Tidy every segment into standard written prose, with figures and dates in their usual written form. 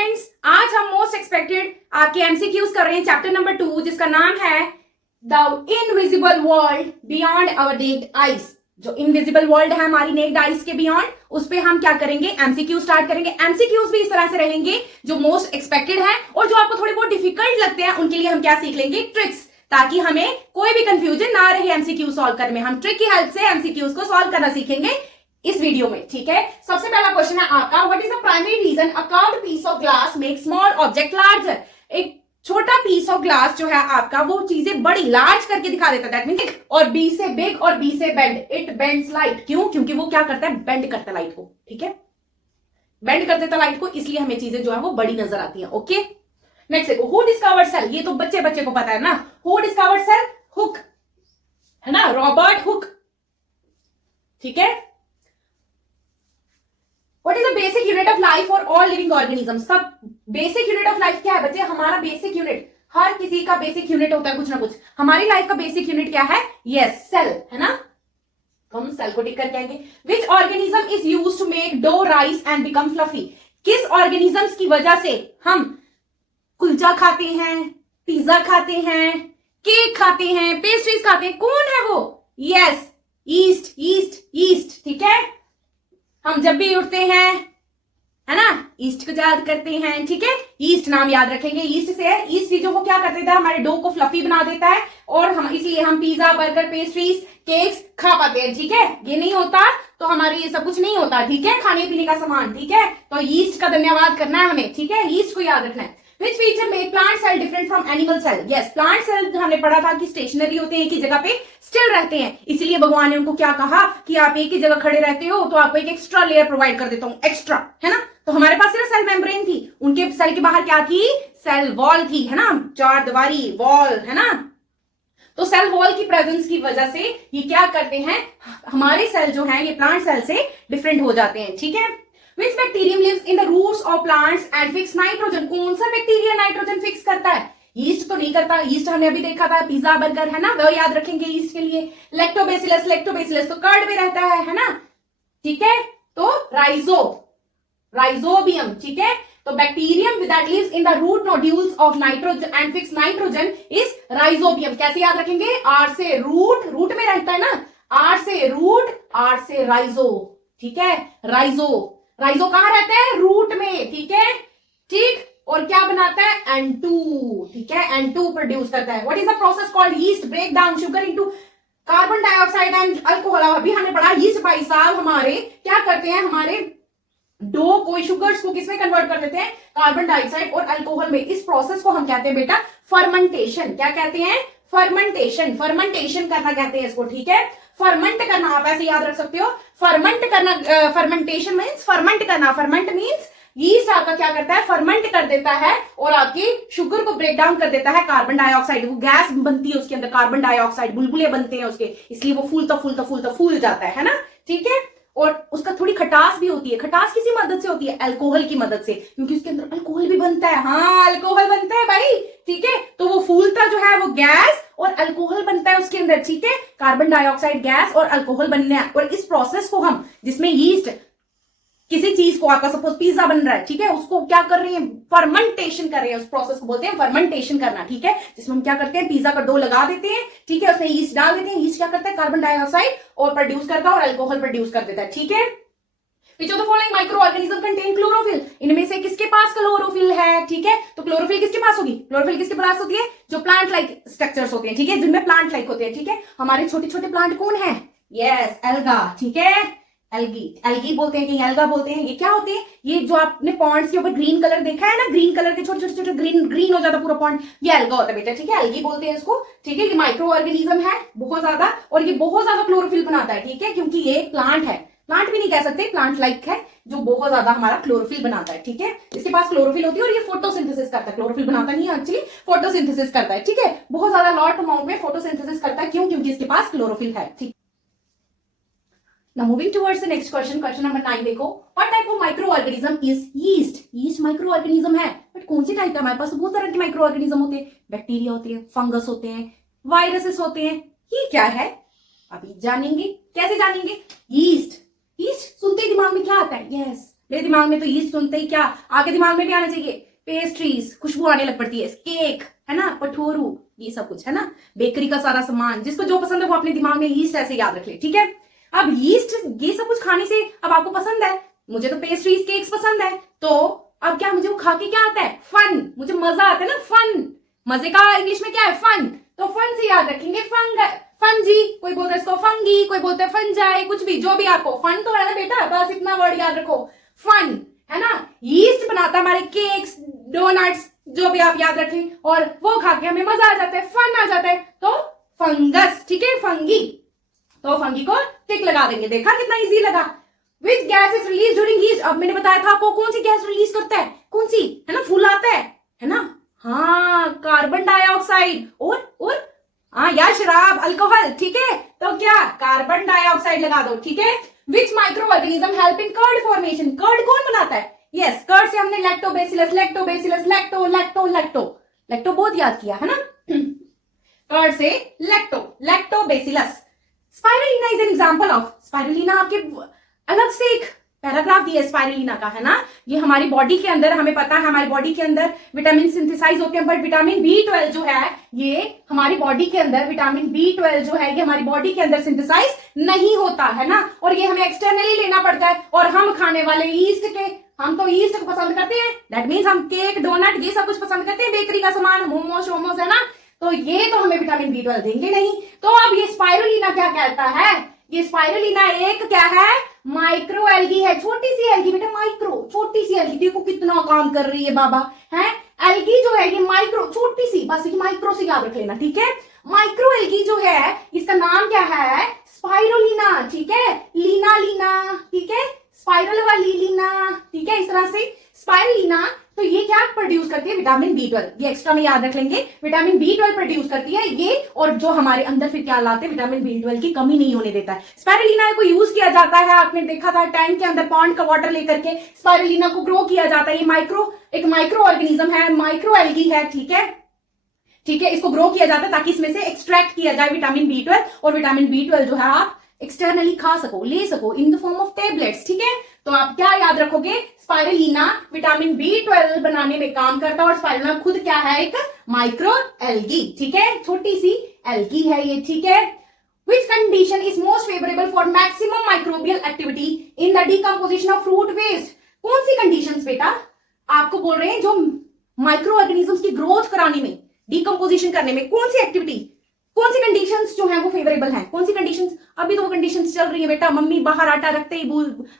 Students, आज हम most expected आपके एमसीक्यूज कर रहे हैं चैप्टर नंबर 2 जिसका नाम है the invisible world beyond our naked eyes. जो इनविजिबल वर्ल्ड है हमारी नेक्ड आइज के बियॉन्ड, उस पे हम क्या करेंगे, एमसीक्यू स्टार्ट करेंगे। एमसीक्यूज भी इस तरह से रहेंगे जो मोस्ट एक्सपेक्टेड है और जो आपको थोड़े बहुत डिफिकल्ट लगते हैं उनके लिए हम क्या सीख लेंगे, ट्रिक्स, ताकि हमें कोई भी कंफ्यूजन ना रहे एमसीक्यू सॉल्व करने में। हम ट्रिक की हेल्प से एमसीक्यूज को सॉल्व करना सीखेंगे इस वीडियो में, ठीक है। सबसे पहला क्वेश्चन है आपका, what is the primary reason a curved piece of glass make small object larger. एक छोटा पीस ऑफ ग्लास जो है आपका, वो चीजें बड़ी लार्ज करके दिखा देता है। दैट मींस और बी से बिग और बी से बेंड, इट बेंड्स लाइट। क्यों? क्योंकि वो क्या करता है, बेंड करता है लाइट को, ठीक है, बेंड कर देता लाइट को, इसलिए हमें चीजें जो है वो बड़ी नजर आती हैं। ओके, नेक्स्ट देखो, हु डिस्कवर्ड सेल। ये तो बच्चे बच्चे को पता है ना, हु डिस्कवर्ड सेल, हुक है ना, रॉबर्ट हुक, ठीक है। What is the basic unit of life for all living organisms? सब बेसिक यूनिट ऑफ लाइफ क्या है बच्चे, हमारा बेसिक यूनिट, हर किसी का बेसिक यूनिट होता है कुछ ना कुछ। हमारी लाइफ का बेसिक यूनिट क्या है, यस, सेल है ना, हम सेल को टिक करके आएंगे। Which organism is used to make dough rise and become fluffy. किस ऑर्गेनिजम्स की वजह से हम कुलचा खाते हैं, पिज्जा खाते हैं, केक खाते हैं, पेस्ट्रीज खाते हैं? कौन है वो? यस, ईस्ट, ईस्ट, ईस्ट, ठीक है। हम जब भी उठते हैं है ना, ईस्ट को याद करते हैं, ठीक है, ईस्ट नाम याद रखेंगे, ईस्ट से है। ईस्ट चीजों को क्या कर देता है, हमारे डो को फ्लफी बना देता है और हम इसलिए हम पिज्जा, बर्गर, पेस्ट्रीज, केक्स खा पाते हैं, ठीक है। ये नहीं होता तो हमारे ये सब कुछ नहीं होता, ठीक है, खाने पीने का सामान, ठीक है। तो ईस्ट का धन्यवाद करना है हमें, ठीक है, ईस्ट को याद रखना है। Which feature make plant cell different from animal cell? Yes, plant cell हमने पढ़ा था कि स्टेशनरी होते हैं, एक ही जगह पे स्टिल रहते हैं, इसीलिए भगवान ने उनको क्या कहा कि आप एक ही जगह खड़े रहते हो तो आपको एक एक्स्ट्रा लेयर प्रोवाइड कर देता हूं, एक्स्ट्रा, है ना। तो हमारे पास सिर्फ सेल मेम्ब्रेन थी, उनके सेल के बाहर क्या थी, सेल वॉल थी, है ना, चार दीवारी वॉल, है ना। तो सेल वॉल की प्रेजेंस की वजह से ये क्या करते हैं, हमारे सेल जो है ये प्लांट सेल से डिफरेंट हो जाते हैं, ठीक है। Which bacterium lives in the roots of plants and fix nitrogen? कौन सा बैक्टीरिया नाइट्रोजन फिक्स करता है? ईस्ट तो नहीं करता, ईस्ट हमने अभी देखा था पिज्जा, बर्गर, है ना, वो याद रखेंगे ईस्ट के लिए। लैक्टोबैसिलस, लैक्टोबैसिलस तो कर्ड में रहता है ना, ठीक है। तो राइजोबियम, ठीक है। तो bacterium that lives in the root nodules of nitrogen and fix nitrogen is rhizobium. कैसे याद रखेंगे, आर से रूट, रूट में रहता है ना, आर से रूट, आर से राइजो, ठीक है, राइजो, राइजो कहां रहता है, रूट में, ठीक है, ठीक। और क्या बनाता है, N2, ठीक है, N2 प्रोड्यूस करता है। What is the process called, yeast break down sugar into carbon dioxide and alcohol. अभी हमने पढ़ा यीस्ट भाई साहब हमारे क्या करते हैं, हमारे डो को, शुगर्स को किसमें कन्वर्ट कर देते हैं, कार्बन डाइऑक्साइड और अल्कोहल में। इस प्रोसेस को हम कहते हैं बेटा फर्मेंटेशन। क्या कहते हैं, फर्मेंटेशन, फर्मेंटेशन करना कहते हैं इसको, ठीक है। फर्मेंट करना, आप ऐसे याद रख सकते हो, फर्मेंट करना, फर्मेंटेशन मींस फर्मेंट करना। फर्मेंट मींस यीस्ट आपका क्या करता है, फर्मेंट कर देता है और आपकी शुगर को ब्रेक डाउन कर देता है, कार्बन डाइऑक्साइड, वो गैस बनती है उसके अंदर, कार्बन डाइऑक्साइड, बुलबुले बनते हैं उसके, इसलिए वो फूल जाता है ना, ठीक है। और उसका थोड़ी खटास भी होती है। खटास किसी मदद से होती है, अल्कोहल की मदद से, क्योंकि उसके अंदर अल्कोहल भी बनता है। हाँ, अल्कोहल बनता है भाई, ठीक है। तो वो फूलता जो है वो गैस और अल्कोहल बनता है उसके अंदर, ठीक है, कार्बन डाइऑक्साइड, गैस और अल्कोहल बनने हैं। और इस प्रोसेस को हम, जिसमें यीस्ट किसी चीज को, आपका सपोज पिज्जा बन रहा है, ठीक है, उसको क्या कर रही है, फर्मेंटेशन कर रहे हैं, उस प्रोसेस को बोलते हैं फर्मेंटेशन करना, ठीक है। जिसमें हम क्या करते हैं, पिज्जा का डो लगा देते हैं, ठीक है, उसमें यीस्ट डाल देते हैं, यीस्ट क्या करता है, कार्बन डाइऑक्साइड और प्रोड्यूस करता है और अल्कोहल प्रोड्यूस कर देता है, ठीक है। Which of the following microorganism contain chlorophyll? इनमें से किसके पास क्लोरोफिल है, ठीक है। तो क्लोरोफिल किसके पास होगी, क्लोरोफिल किसके पास होती है, जो प्लांट लाइक स्ट्रक्चर्स होते हैं, ठीक है, जिनमें प्लांट लाइक होते हैं, ठीक है। हमारे छोटे छोटे प्लांट कौन है, यस, एल्गा, ठीक है, एल्गी, एल्गी बोलते हैं, कहीं एल्गा बोलते हैं। ये क्या होते हैं, ये जो आपने पॉन्ड्स के ऊपर ग्रीन कलर देखा है ना, ग्रीन कलर के छोटे छोटे छोटे ग्रीन हो जाता पूरा पॉन्ड, ये एल्गा होता है बेटा, ठीक है, एल्गी बोलते हैं इसको, ठीक है। ये माइक्रो ऑर्गेनिज्म है बहुत ज्यादा, और ये बहुत ज्यादा क्लोरोफिल बनाता है, ठीक है, क्योंकि ये प्लांट है, प्लांट भी नहीं कह सकते, प्लांट लाइक है, जो बहुत ज्यादा हमारा क्लोरोफिल बनाता है, ठीक है। इसके पास क्लोरोफिल होती है और ये फोटोसिंथेसिस करता है, क्लोरोफिल बनाता नहीं है एक्चुअली, फोटोसिंथेसिस करता है, ठीक है, बहुत ज्यादा लॉट अमाउंट में फोटोसिंथेसिस करता है। क्यों? क्योंकि इसके पास क्लोरोफिल है, ठीक। Now moving towards the next question, question number 9 देखो, what type of microorganism is yeast? yeast microorganism है, बट कौन सी टाइप का, हमारे पास बहुत तरह के माइक्रोऑर्गेनिज्म होते हैं, बैक्टीरिया होते हैं, फंगस होते हैं, वायरसेस होते हैं। ये क्या है, अभी जानेंगे। कैसे जानेंगे, यीस्ट, यीस्ट सुनते ही दिमाग में क्या आता है, यस, मेरे दिमाग में तो यीस्ट सुनते ही क्या आगे दिमाग में भी आना चाहिए, पेस्ट्रीज, खुशबू आने लग पड़ती है, केक है ना, पठोरू, ये सब कुछ है ना, बेकरी का सारा सामान, जिसको जो पसंद है वो अपने दिमाग में यीस्ट ऐसे याद रख ले, ठीक है। अब यीस्ट ये सब कुछ खाने से अब आपको पसंद है, मुझे तो पेस्ट्रीज केक्स पसंद है, तो अब क्या मुझे वो खा के क्या आता है, फन, मुझे मजा आता है ना, फन, मजे का इंग्लिश में क्या है, फन, तो फन से याद रखेंगे, फंजी, कोई बोलता है इसको फंगी, कोई बोलता है फंजाई, कुछ भी जो भी आपको, फन तो है ना बेटा, बस इतना वर्ड याद रखो, फन, है ना। यीस्ट बनाता है हमारे केक्स, डोनट्स, जो भी आप याद रखें, और वो खा के हमें मजा आ जाता है, फन आ जाता है, तो फंगस, ठीक है, फंगी, तो फंगी को टिक लगा देंगे। देखा कितना इजी लगा। Which gas is release during yeast, अब मैंने बताया था आपको कौन सी गैस रिलीज करता है, कौन सी, है ना, फुलाता है ना, हाँ, कार्बन डाइऑक्साइड, और हाँ यार शराब, अल्कोहल, ठीक है, तो क्या कार्बन डाइऑक्साइड लगा दो, ठीक है। Which microorganism help in curd formation, curd कौन बनाता है, यस, कर्ड से हमने लैक्टोबैसिलस, लैक्टो बहुत याद किया है ना, कर्ड से lactobacillus. Spirulina is an example of, spirulina आपके अलग से एक पैराग्राफ दिया है स्पाइरुलिना का, है ना। ये हमारी बॉडी के अंदर, हमें पता है हमारी बॉडी के अंदर विटामिन सिंथेसाइज होते हैं, बट विटामिन B12 जो है ये हमारी बॉडी के अंदर, विटामिन B12 जो है ये हमारी बॉडी के अंदर सिंथेसाइज नहीं होता है ना, और ये हमें एक्सटर्नली लेना पड़ता है, और हम खाने वाले ईस्ट के, हम तो ईस्ट को पसंद करते हैं, दैट मीन्स हम केक, डोनट, ये सब कुछ पसंद करते हैं, बेकरी का सामान, मोमोज, है ना, तो ये तो हमें विटामिन B12 देंगे नहीं। तो अब ये स्पाइरुलिना क्या कहता है, ये स्पाइरुलिना एक क्या है, माइक्रो एल्गी है, छोटी सी एल्गी बेटा, माइक्रो, छोटी सी एल्गी, देखो कितना काम कर रही है बाबा, है, एल्गी जो है ये माइक्रो, छोटी सी, बस ये माइक्रो से याद रख लेना, ठीक है। माइक्रो एल्गी जो है इसका नाम क्या है, स्पाइरुलिना, ठीक है, लीना, ठीक है, स्पाइरल वाली लीना, ठीक है, इस तरह से स्पाइरुलिना। तो ये क्या प्रोड्यूस करती है, विटामिन B12, ये एक्स्ट्रा में याद रख लेंगे, विटामिन B12 प्रोड्यूस करती है ये, और जो हमारे अंदर फिर क्या लाते हैं, विटामिन B12 की कमी नहीं होने देता है। स्पाइरुलिना को यूज किया जाता है, आपने देखा था टैंक के अंदर पॉन्ड का वाटर लेकर के स्पाइरुलिना को ग्रो किया जाता है, ये एक माइक्रो ऑर्गेनिज्म है, माइक्रो एल्गी है, ठीक है, इसको ग्रो किया जाता है ताकि इसमें से एक्सट्रैक्ट किया जाए विटामिन B12, और विटामिन B12 जो है आप एक्सटर्नली खा सको, ले सको in the form of tablets, ठीक है। तो आप क्या याद रखोगे, स्पाइरुलिना विटामिन B12 बनाने में काम करता है, और स्पाइरुलिना खुद क्या है, एक माइक्रो एल्गी, ठीक है, छोटी सी एल्गी है ये, ठीक है। Which condition is most favorable for maximum microbial activity in the decomposition of fruit waste? कौन सी कंडीशंस बेटा आपको बोल रहे हैं जो माइक्रो ऑर्गेनिजम्स की ग्रोथ कराने में, डिकम्पोजिशन करने में, कौन सी एक्टिविटी, कौन सी कंडीशंस जो है वो फेवरेबल हैं, कौन सी कंडीशंस, अभी तो वो कंडीशंस चल रही है बेटा, मम्मी बाहर आटा रखते ही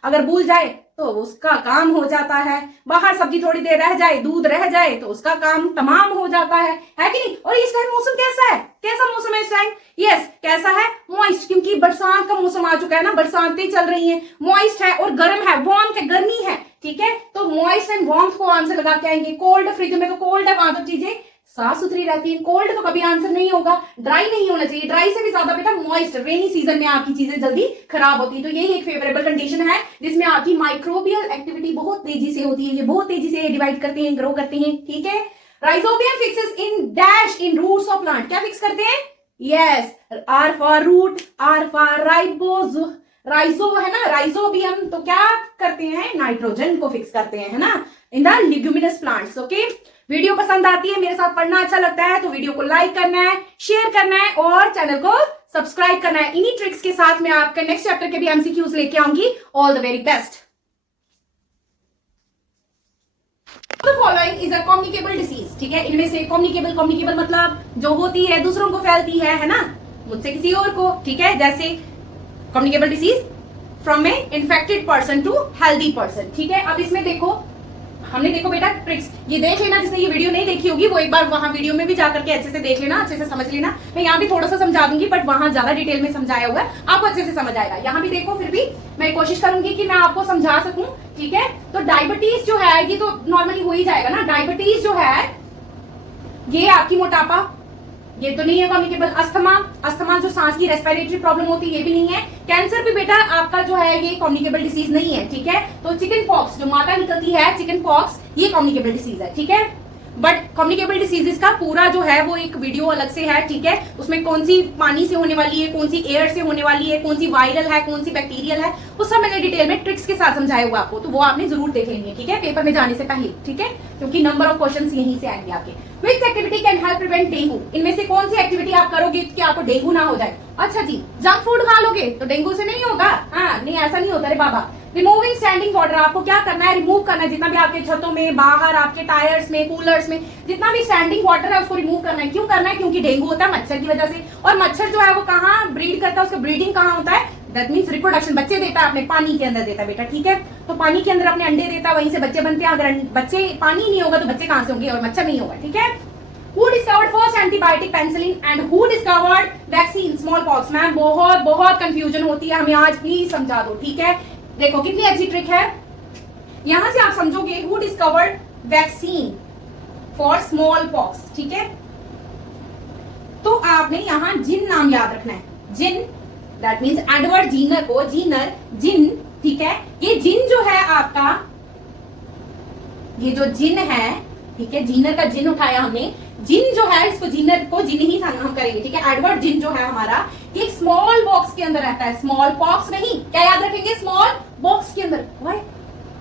अगर भूल जाए तो उसका काम हो जाता है, बाहर सब्जी थोड़ी देर रह जाए, दूध रह जाए तो उसका काम तमाम हो जाता है कि नहीं। और इस टाइम मौसम कैसा है, कैसा मौसम है इस टाइम, यस, कैसा है, मॉइस्ट, क्योंकि बरसात का मौसम आ चुका है ना, बरसातें चल रही हैं, मॉइस्ट है और गर्म है, वार्म है, गर्मी है, ठीक है, तो मॉइस्ट एंड वार्म को आंसर लगा के आएंगे। कोल्ड, फ्रिज में तो कोल्ड है, वहां तो चीजें साफ सुथरी रहती है, कोल्ड तो कभी आंसर नहीं होगा, ड्राई नहीं होना चाहिए, ड्राई से भी ज्यादा बेटा मॉइस्ट, रेनी सीजन में आपकी चीजें जल्दी खराब होती है, तो यही एक फेवरेबल कंडीशन है जिसमें आपकी माइक्रोबियल एक्टिविटी बहुत तेजी से होती है, ये बहुत तेजी से डिवाइड करते हैं, ग्रो करते हैं, ठीक है। Rhizobium fixes in dash in roots of plant, क्या फिक्स करते हैं, yes, R for root, R for rhizo है ना, राइजोबियम, तो क्या करते हैं, नाइट्रोजन को फिक्स करते हैं, है ना, in the leguminous plants, okay. Video पसंद आती है, मेरे साथ पढ़ना अच्छा लगता है, तो वीडियो को लाइक करना है, शेयर करना है, और चैनल को सब्सक्राइब करना है। इन्हीं ट्रिक्स के साथ मैं आपके नेक्स्ट चैप्टर के भी एमसीक्यूज लेके आऊंगी। All the very best. The following is a communicable disease, ठीक है, इनमें से कम्युनिकेबल मतलब जो होती है दूसरों को फैलती है ना, मुझसे किसी और को, ठीक है, जैसे communicable disease from a infected person to healthy person, ठीक है। अब इसमें देखो, हमने देखो बेटा ट्रिक्स, ये देख लेना, जिसने ये वीडियो नहीं देखी होगी वो एक बार वहां वीडियो में भी जाकर के अच्छे से देख लेना, अच्छे से समझ लेना। मैं यहाँ भी थोड़ा सा समझा दूंगी, बट वहां ज्यादा डिटेल में समझाया हुआ है, आपको अच्छे से समझ आएगा। यहाँ भी देखो, फिर भी मैं कोशिश करूंगी कि मैं आपको समझा सकूं, ठीक है। तो डायबिटीज जो है ये तो नॉर्मली हो ही जाएगा ना, डायबिटीज जो है ये आपकी मोटापा, ये तो नहीं है कम्युनिकेबल। अस्थमा जो सांस की रेस्पिरेटरी प्रॉब्लम होती है ये भी नहीं है। कैंसर भी बेटा आपका जो है ये कम्युनिकेबल डिसीज नहीं है, ठीक है। तो चिकन पॉक्स जो माता निकलती है, चिकन पॉक्स, ये कम्युनिकेबल डिसीज है, ठीक है। बट कम्युनिकेबल डिसीजेस का पूरा जो है वो एक वीडियो अलग से है, ठीक है। उसमें कौन सी पानी से होने वाली है, कौन सी एयर से होने वाली है, कौन सी वायरल है, कौन सी बैक्टीरियल है, वो सब मैंने डिटेल में ट्रिक्स के साथ समझाया हुआ आपको, तो वो आपने जरूर देख लेंगे, ठीक है, पेपर में जाने से पहले, ठीक है, क्योंकि नंबर ऑफ क्वेश्चंस यहीं से आएंगे आपके। Which activity can help prevent dengue, इनमें से कौन सी एक्टिविटी आप करोगे कि आपको डेंगू ना हो जाए? अच्छा जी, जंक फूड खा लोगे तो डेंगू से नहीं होगा? हाँ, नहीं ऐसा नहीं होता रे बाबा। रिमूविंग स्टैंडिंग वाटर, आपको क्या करना है? रिमूव करना है जितना भी आपके छतों में, बाहर आपके टायर्स में, कूलर्स में जितना भी स्टैंडिंग वाटर है उसको रिमूव करना है। क्यों करना है? क्योंकि डेंगू होता है मच्छर की वजह से, और मच्छर जो है वो कहाँ ब्रीड करता है, उसका ब्रीडिंग कहाँ होता है? दैट मीन्स रिप्रोडक्शन, बच्चे देता है अपने पानी के अंदर देता है बेटा, ठीक है। तो पानी के अंदर अपने अंडे देता है, वहीं से बच्चे बनते हैं। अगर बच्चे पानी नहीं होगा तो बच्चे कहां से होंगे, और मच्छर नहीं होगा, ठीक है। Who discovered first antibiotic penicillin and who discovered vaccine smallpox? Ma'am बहुत बहुत कंफ्यूजन होती है, हमें आज प्लीज समझा दो, ठीक है। देखो कितनी अच्छी ट्रिक है, यहां से आप समझोगे who discovered vaccine for smallpox, ठीक है। तो आपने यहां जिन नाम याद रखना है, जिन, दैट मीन्स एडवर्ड जीनर को, जीनर जिन, ठीक है। ये जिन जो है आपका, ये जो जिन है, ठीक है, जीनर का जिन उठाया हमने, जिन जो है इसको जीनर को जिन ही हम करेंगे, ठीक है। एडवर्ड जिन जो है हमारा एक स्मॉल बॉक्स के अंदर रहता है, स्मॉल पॉक्स नहीं, क्या याद रखेंगे? स्मॉल बॉक्स के अंदर।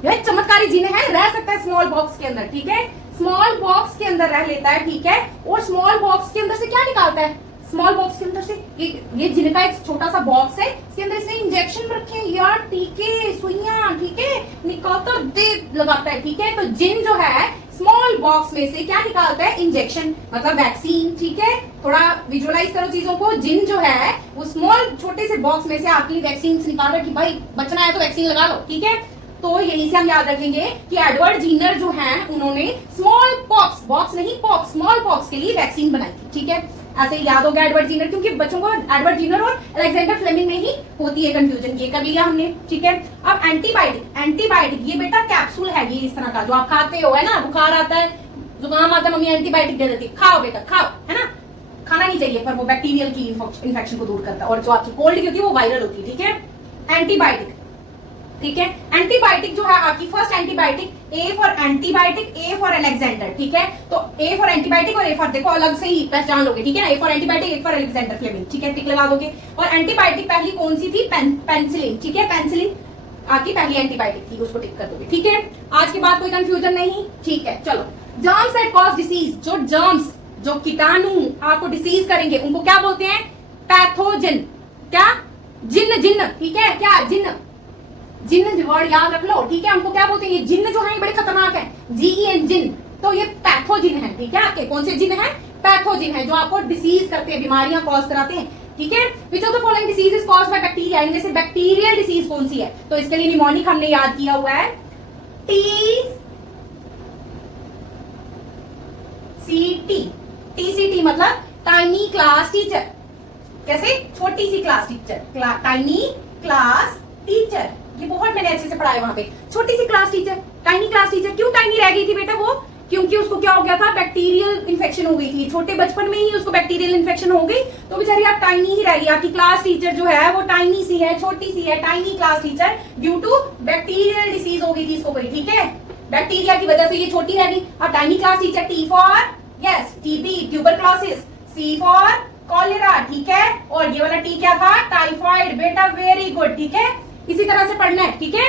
यह चमत्कारी जिन है, रह सकता है स्मॉल बॉक्स के अंदर, ठीक है, स्मॉल बॉक्स के अंदर रह लेता है, ठीक है। और स्मॉल बॉक्स के अंदर से क्या निकालता है? स्मॉल बॉक्स के अंदर से ये जिन का एक छोटा सा बॉक्स है, इसके अंदर इसने इंजेक्शन रखे हैं यार, टीके सुइयां, ठीक है, निकालता दे लगाता है, ठीक है। तो जिन जो है स्मॉल बॉक्स में से क्या निकालता है? इंजेक्शन, मतलब वैक्सीन, ठीक है। थोड़ा विजुअलाइज करो चीजों को, जिन जो है वो स्मॉल छोटे से बॉक्स में से आपके लिए वैक्सीन निकाल रहा है कि भाई बचना है तो वैक्सीन लगा लो, ठीक है। तो यहीं से हम याद रखेंगे कि एडवर्ड जीनर जो हैं उन्होंने स्मॉल पॉक्स, बॉक्स नहीं पॉक्स, स्मॉल पॉक्स के लिए वैक्सीन बनाई थी, ठीक है। ऐसे ही याद हो गया एडवर्ड जीनर, क्योंकि बच्चों को एडवर्ड जीनर और अलेक्जेंडर फ्लेमिंग में ही होती है कंफ्यूजन, ये कर लिया हमने, ठीक है। अब एंटीबायोटिक, एंटीबायोटिक ये बेटा कैप्सूल है, ये इस तरह का जो आप खाते हो, है ना, बुखार आता है, जुकाम आता है, मम्मी एंटीबायोटिक दे देती है, खाओ बेटा खाओ, है ना। खाना नहीं चाहिए, पर वो बैक्टीरियल की इन्फेक्शन को दूर करता है, और जो आपकी कोल्ड की होती है वो वायरल होती है, ठीक है। एंटीबायोटिक, ठीक है। एंटीबायोटिक जो है आपकी first antibiotic, A for antibiotic, A for Alexander, ठीक है। तो ए फॉर एंटीबायोटिक और ए फॉर, देखो अलग से ही पहचान लोगे, ठीक है ना, A for antibiotic, A for Alexander Fleming, ठीक है, टिक लगा दोगे। और एंटीबायोटिक पहली कौन सी थी? पेनिसिलिन, ठीक है, पेनिसिलिन आपकी पहली एंटीबायोटिक थी, उसको टिक कर दोगे, ठीक है। आज के बाद कोई कंफ्यूजन नहीं, ठीक है। चलो, जर्म्स दैट कॉज डिसीज, जो जर्म्स, जो कीटाणु आपको डिसीज करेंगे उनको क्या बोलते हैं? पैथोजन, क्या? जिन्न, जिन्न, ठीक है, क्या? जिन्न, जिन्न वर्ड याद रख लो, ठीक है। उनको क्या बोलते हैं? ये जिन्न जो है ये बड़े खतरनाक है, जीईएन, जिन, तो ये पैथोजिन है, ठीक है। आपके कौन से जिन है? पैथोजिन है, जो आपको डिसीज करते हैं, बीमारियां कॉज कराते हैं, ठीक है। Which of the following disease is caused by bacteria, इनमें से बैक्टीरियल डिसीज कौन सी है? तो इसके लिए निमोनिक हमने याद किया हुआ है, टीसीटी मतलब टाइनी क्लास टीचर, कैसे? छोटी सी class teacher, tiny class teacher, ये बहुत मैंने अच्छे से पढ़ाया वहां पे, छोटी सी class teacher, tiny class teacher. क्यों टाइनी रह गई थी बेटा वो? क्योंकि उसको क्या हो गया था? बैक्टीरियल इन्फेक्शन हो गई थी, छोटे बचपन में ही उसको बैक्टीरियल इन्फेक्शन हो गई, तो बेचारी आप टाइनी ही रह गई। आपकी क्लास टीचर जो है वो टाइनी सी है, छोटी सी है, tiny class teacher, due to bacterial disease हो गई थी इसको कोई, ठीक है, बैक्टीरिया की वजह से ये छोटी रह गई। अब tiny class teacher, T for yes TB, tuberculosis, C for cholera, ठीक है, और ये वाला टी क्या था? टाइफाइड, बेटा वेरी गुड, ठीक है। इसी तरह से पढ़ना है, ठीक है,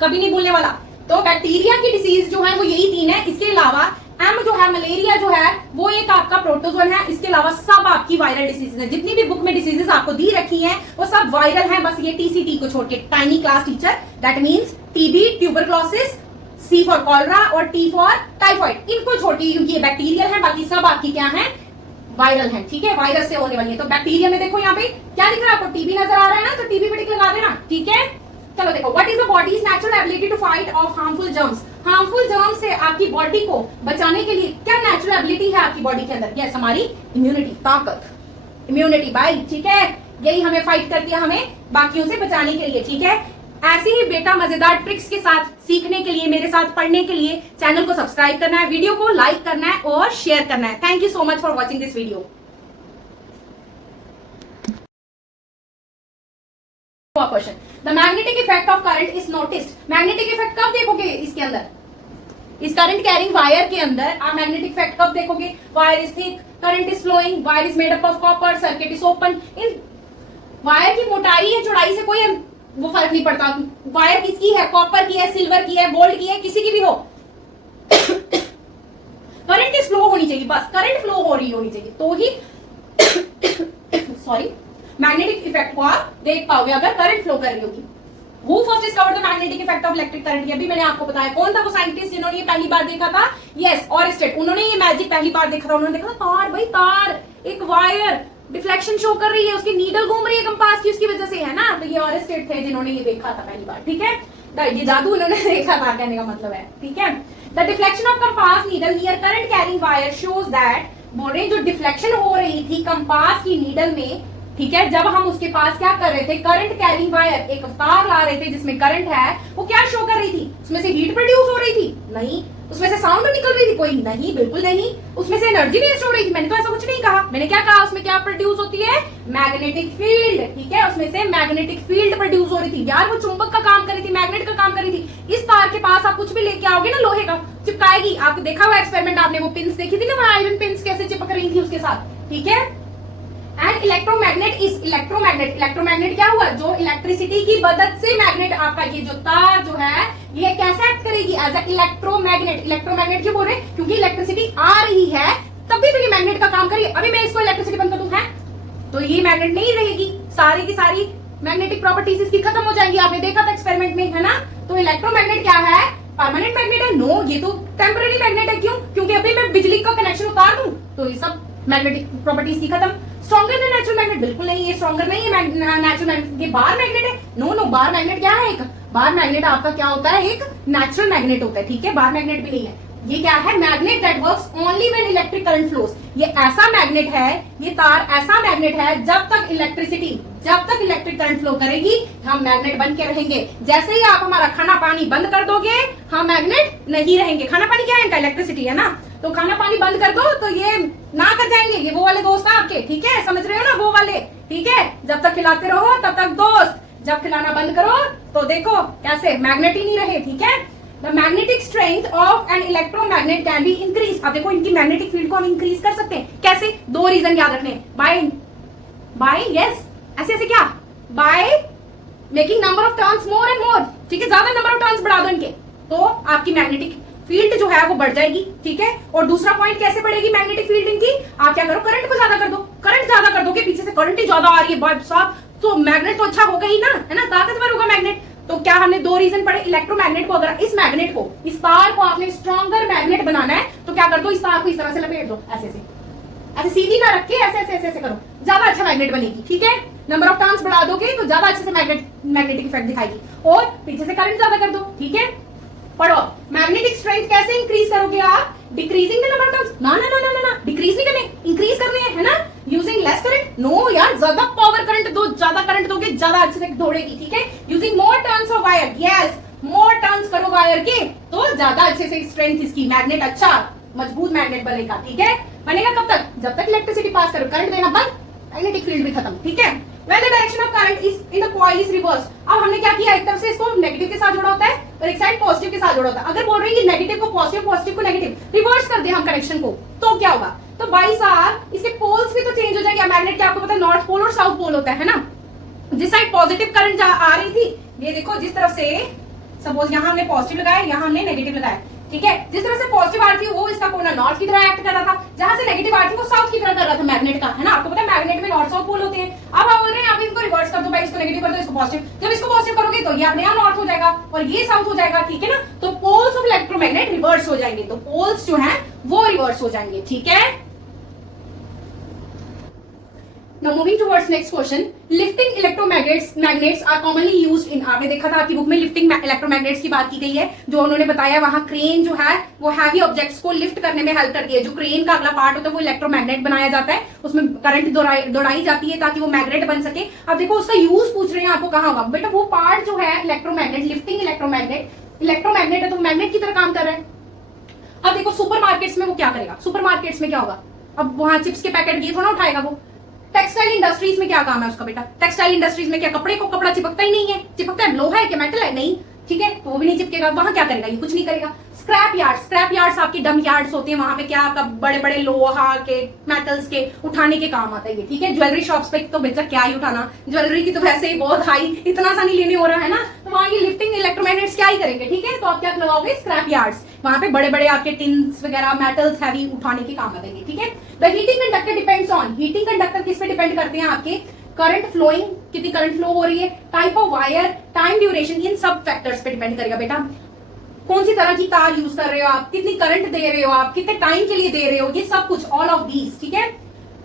कभी नहीं भूलने वाला। तो बैक्टीरिया की डिसीज जो है वो यही तीन है, इसके अलावा एम जो है, मलेरिया जो है वो एक आपका प्रोटोजोन है, इसके अलावा सब आपकी वायरल डिसीजेज है। जितनी भी बुक में डिसीजेस आपको दी रखी हैं वो सब वायरल हैं, बस ये टीसीटी को छोड़ के, tiny class teacher, that means TB, tuberculosis, C for cholera और टी फॉर टाइफाइड, इनको छोड़ के, क्योंकि ये बैक्टीरियल है, बाकी सब आपकी क्या है? वायरल है, ठीक है, वायरस से होने वाली है। तो बैक्टीरिया में देखो यहाँ पे क्या लिख रहा है आपको? टीबी नजर आ रहा है ना, तो टीबी पे टिक लगा देना, ठीक है। चलो देखो, what is the body's natural ability to fight off harmful germs, harmful germs से आपकी बॉडी को बचाने के लिए क्या नेचुरल एबिलिटी है आपकी बॉडी के अंदर? यस, हमारी इम्यूनिटी, ताकत, इम्यूनिटी भाई, ठीक है, यही हमें फाइट करती है, हमें बाकियों से बचाने के लिए, ठीक है। ऐसे ही बेटा मजेदार ट्रिक्स के साथ सीखने के लिए, मेरे साथ पढ़ने के लिए चैनल को सब्सक्राइब करना है, वीडियो को लाइक करना है और शेयर करना है। Thank you so much for watching this video. Question, the magnetic effect of current is noticed, magnetic effect कब देखोगे इसके अंदर? इस करंट कैरिंग वायर के अंदर आप मैग्नेटिक इफेक्ट कब देखोगे? Wire is thick, current is flowing, wire is made up of copper, circuit is open. इन वायर की मोटाई या चौड़ाई से कोई वो फर्क नहीं पड़ता। वायर किसकी है? कॉपर की है, सिल्वर की है, गोल्ड की है, किसी की भी हो, करंट इज फ्लो होनी चाहिए, बस करंट फ्लो हो रही होनी चाहिए, तो ही सॉरी मैग्नेटिक इफेक्ट को आप देख पाओगे अगर करंट फ्लो कर रही होगी। Who first discovered the magnetic effect of electric current? ये भी मैंने आपको बताया। कौन था वो साइंटिस्ट जिन्होंने ये पहली बार देखा था? यस, ऑरिस्टेड। उन्होंने ये मैजिक पहली बार देखा था। उन्होंने देखा था तार, भाई तार, एक वायर डिफ्लेक्शन शो कर रही है, उसकी नीडल घूम रही है कंपास की, उसकी वजह से, है ना। तो ये ऑरिस्टेड थे जिन्होंने ये देखा था पहली बार, ठीक है। ये जादू उन्होंने देखा था, कहने का मतलब है, ठीक है। The deflection of compass needle near current carrying wire shows that, बोल रहे जो डिफ्लेक्शन हो रही थी कंपास की नीडल में, ठीक है, जब हम उसके पास क्या कर रहे थे, करंट कैरिंग वायर, एक तार ला रहे थे जिसमें करंट है, वो क्या शो कर रही थी? उसमें से हीट प्रोड्यूस हो रही थी? नहीं। उसमें से साउंड निकल रही थी? कोई नहीं, बिल्कुल नहीं। उसमें से एनर्जी वेस्ट हो रही थी? मैंने तो ऐसा कुछ नहीं कहा। मैंने क्या कहा? उसमें क्या प्रोड्यूस होती है? मैग्नेटिक फील्ड, ठीक है। उसमें से मैग्नेटिक फील्ड प्रोड्यूस हो रही थी। यार वो चुंबक का काम कर रही थी, मैग्नेट का काम कर रही थी। इस तार के पास आप कुछ भी लेके आओगे ना लोहे का, चिपकाएगी। आपको देखा हुआ एक्सपेरिमेंट, आपने वो पिन्स देखी थी ना, आयरन पिन्स कैसे चिपक रही थी उसके साथ, ठीक है। And electromagnet is electromagnet, electromagnet क्या हुआ? जो इलेक्ट्रिसिटी की मदद से मैग्नेट, आपका ये जो तार जो है ये कैसे एक्ट करेगी? As a electromagnet. इलेक्ट्रोमैग्नेट क्यों बोल रहे? क्योंकि इलेक्ट्रिसिटी आ रही है तभी तो ये मैग्नेट का काम करिए। अभी मैं इसको इलेक्ट्रिसिटी बंद कर दूं, है तो ये मैग्नेट नहीं रहेगी, सारी की सारी मैग्नेटिक प्रॉपर्टीज इसकी खत्म हो जाएंगी। आपने देखा था एक्सपेरिमेंट में, है ना। तो इलेक्ट्रोमैग्नेट क्या है? परमानेंट मैग्नेट है? नो, ये तो टेम्पररी मैग्नेट है। क्यों? क्योंकि अभी मैं बिजली का कनेक्शन उतार दूं तो ये सब मैग्नेटिक प्रॉपर्टीज की खत्म। Stronger than natural magnet? बिल्कुल नहीं, ये स्ट्रॉन्गर नहीं है नेचुरल मैग्नेट, ये बार मैग्नेट है। नो नो, बार मैग्नेट क्या है? एक बार मैग्नेट आपका क्या होता है? एक नेचुरल मैग्नेट होता है, ठीक है। बार मैग्नेट भी नहीं है। ये क्या है? Magnet that works only when electric current flows. ये ऐसा मैग्नेट है, ये तार ऐसा मैग्नेट है, जब तक इलेक्ट्रिक करंट फ्लो करेगी हम मैग्नेट बन के रहेंगे। जैसे ही आप हमारा खाना पानी बंद कर दोगे हम मैग्नेट नहीं रहेंगे। खाना पानी क्या है? इनका इलेक्ट्रिसिटी है ना। तो खाना पानी बंद कर दो तो ये ना कर जाएंगे। ये वो वाले दोस्त हैं आपके, ठीक है, समझ रहे हो ना, वो वाले, ठीक है। जब तक खिलाते रहो तब तक दोस्त, जब खिलाना बंद करो तो देखो कैसे मैग्नेट ही नहीं रहे, ठीक है। The magnetic strength of an electromagnet can be increased। अब देखो इनकी मैग्नेटिक फील्ड को हम इंक्रीज कर सकते हैं। कैसे? दो रीजन याद रखने। बाय यस, ऐसे क्या? By making number of turns more and more, ठीक है। ज्यादा नंबर ऑफ टर्न्स बढ़ा दो इनके तो आपकी मैग्नेटिक फील्ड जो है वो बढ़ जाएगी, ठीक है। और दूसरा पॉइंट, कैसे बढ़ेगी मैग्नेटिक फील्ड इनकी? आप क्या करो, करंट को ज्यादा कर दो। करंट ज्यादा कर दोगे, पीछे से करंट ही ज्यादा आ रही है भाई साहब, तो मैग्नेट तो अच्छा होगा ही ना, है ना, ताकतवर होगा मैग्नेट। तो क्या हमने दो रीजन पढ़े। इलेक्ट्रोमैग्नेट को, अगर इस मैग्नेट को, इस तार को आपने स्ट्रॉन्गर मैग्नेट बनाना है तो क्या कर दो, इस तार को इस तरह से लपेट दो, ऐसे सीधी ना रख के ऐसे करो, ज्यादा अच्छा मैग्नेट बनेगी, ठीक है। नंबर ऑफ टर्न्स बढ़ा दोगे तो ज्यादा अच्छे से मैग्नेटिक इफेक्ट दिखाएगी। और पीछे से करंट ज्यादा कर दो, ठीक है। पढ़ो, मैग्नेटिक स्ट्रेंथ कैसे इंक्रीज करोगे आप? Decreasing the number of turns. ना, डिक्रीज नहीं करने, इंक्रीज करने हैं, है ना। Using less current. नो यार, ज्यादा पावर करंट दो, ज्यादा करंट दोगे ज्यादा अच्छे से दौड़ेगी, ठीक है। Using more turns of wire, yes, more turns करो वायर के तो ज्यादा अच्छे से स्ट्रेंथ इसकी, मैग्नेट अच्छा मजबूत मैग्नेट बनेगा, ठीक है। बनेगा कब तक? जब तक इलेक्ट्रिसिटी पास करो, करंट देना बंद, मैग्नेटिक फील्ड भी खत्म, ठीक है। When the direction of current is in the coil is reversed। अब हमने क्या किया, एक तरफ से इसको नेगेटिव के साथ जोड़ा होता है और एक साइड पॉजिटिव के साथ जोड़ा होता है। अगर बोल रहे हैं कि नेगेटिव को पॉजिटिव, पॉजिटिव को नेगेटिव, रिवर्स कर दे हम कनेक्शन को, तो क्या होगा? तो भाई साहब इसके पोल्स भी तो चेंज हो जाएंगे। मैग्नेट क्या आपको पता है, नॉर्थ पोल और साउथ पोल होता है ना। जिस साइड पॉजिटिव करंट आ रही थी, ये देखो, जिस तरफ से सपोज यहाँ हमने पॉजिटिव लगाया, यहाँ हमने नेगेटिव लगाया, ठीक है। जिस तरह से पॉजिटिव आ रही थी वो इसका कोना नॉर्थ की तरह एक्ट कर रहा था, जहां से नेगेटिव आ रही थी वो साउथ की तरह कर रहा था मैग्नेट का, है ना। आपको पता है मैग्नेट में नॉर्थ साउथ पोल होते हैं। अब आप बोल रहे हैं आप इनको रिवर्स कर दो भाई, इसको नेगेटिव कर दो, इसको पॉजिटिव। जब इसको पॉजिटिव करोगे तो ये अपने यहाँ नॉर्थ हो जाएगा और ये साउथ हो जाएगा, ठीक है ना। तो पोल्स ऑफ इलेक्ट्रोमैग्नेट रिवर्स हो जाएंगे, तो पोल्स जो है वो रिवर्स हो जाएंगे, ठीक है। Now moving towards next question, lifting electromagnets are commonly used in। आपने देखा था आपकी बुक में लिफ्टिंग इलेक्ट्रोमैग्नेट्स की बात की गई है, जो उन्होंने बताया वहां क्रेन जो है वो हैवी ऑब्जेक्ट्स को लिफ्ट करने में हेल्प करती है। जो क्रेन का अगला पार्ट होता है वो इलेक्ट्रोमैग्नेट बनाया जाता है, उसमें करंट दौड़ाई जाती है ताकि वो मैग्नेट बन सके। अब देखो उसका यूज पूछ रहे हैं आपको कहाँ होगा बेटा, वो पार्ट जो है इलेक्ट्रोमैग्नेट, लिफ्टिंग इलेक्ट्रोमैग्नेट है तो मैग्नेट की तरह काम कर रहा है। अब देखो सुपरमार्केट्स में वो क्या करेगा, सुपरमार्केट्स में क्या होगा, अब वहां चिप्स के पैकेट ये थोड़ा उठाएगा वो। टेक्सटाइल इंडस्ट्रीज में क्या काम है उसका बेटा, टेक्सटाइल इंडस्ट्रीज में क्या कपड़े को कपड़ा चिपकता ही नहीं है, चिपकता है लोहा है कि मेटल है, नहीं, ठीक है, तो वो भी नहीं चिपकेगा। वहां क्या करेगा, ये कुछ नहीं करेगा। स्क्रैप यार्ड्स आपके डम यार्ड्स होते हैं, वहां पे क्या आपका बड़े बड़े लोहा के मेटल्स के उठाने के काम आता है ये, ठीक है। ज्वेलरी शॉप्स पे तो बेचा क्या ही उठाना, ज्वेलरी की तो वैसे ही बहुत हाई, इतना सा नहीं लेने हो रहा है ना, तो वहां ये लिफ्टिंग इलेक्ट्रोमैग्नेट्स क्या ही करेंगे, ठीक है। तो आप क्या लगाओगे, स्क्रैप यार्ड्स, वहां पे बड़े बड़े आपके टिन्स वगैरह मेटल्स हैवी उठाने के काम आते हैं, ठीक है। The heating conductor depends on, heating conductor किस पे डिपेंड करते हैं आपके, करंट फ्लोइंग, कितनी करंट फ्लो हो रही है, type of wire, time duration, इन सब फैक्टर्स पे डिपेंड करेगा बेटा। कौन सी तरह की तार यूज कर रहे हो आप, कितनी करंट दे रहे हो आप, कितने टाइम के लिए दे रहे हो, ये सब कुछ, ऑल ऑफ दीज, ठीक है।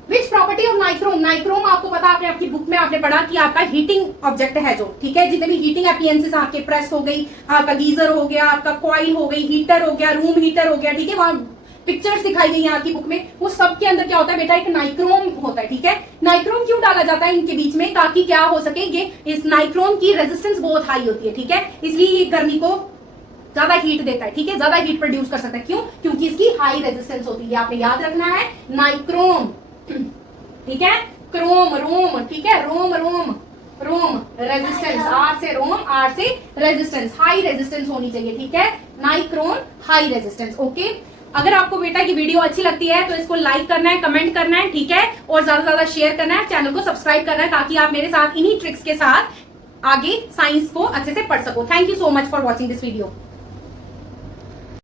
Which property of nichrome, nichrome आपको पता, आपने आपकी बुक में आपने पढ़ा कि आपका हीटिंग ऑब्जेक्ट है जो, ठीक है। जितने भी हीटिंग एप्लियंसेस आपके, प्रेस हो गई, आपका गीजर हो गया, आपका कॉइल हो गई, हीटर हो गया, रूम हीटर हो गया, ठीक है। वहां पिक्चर्स दिखाई गई हैं आपकी बुक में, वो सब के अंदर क्या होता है बेटा, एक नाइक्रोम होता है, ठीक है। नाइक्रोम क्यों डाला जाता है इनके बीच में, ताकि क्या हो सके, ये इस नाइक्रोम की रेजिस्टेंस बहुत हाई होती है, ठीक है, इसलिए ये गर्मी को ज्यादा हीट देता है, ठीक है, ज्यादा हीट प्रोड्यूस कर सकता है, क्यों, क्योंकि इसकी हाई रेजिस्टेंस होती है, आपने याद रखना है, नाइक्रोम, ठीक है। क्रोम, रोम, ठीक है, रोम रोम रोम, रेजिस्टेंस, आर से रोम, आर से रेजिस्टेंस, हाई रेजिस्टेंस होनी चाहिए, ठीक है, नाइक्रोम हाई रेजिस्टेंस, ओके। अगर आपको बेटा की वीडियो अच्छी लगती है तो इसको लाइक करना है, कमेंट करना है, ठीक है, और ज्यादा से ज्यादा शेयर करना है, चैनल को सब्सक्राइब करना है, ताकि आप मेरे साथ इन्हीं ट्रिक्स के साथ आगे साइंस को अच्छे से पढ़ सको। Thank you so much for watching this video.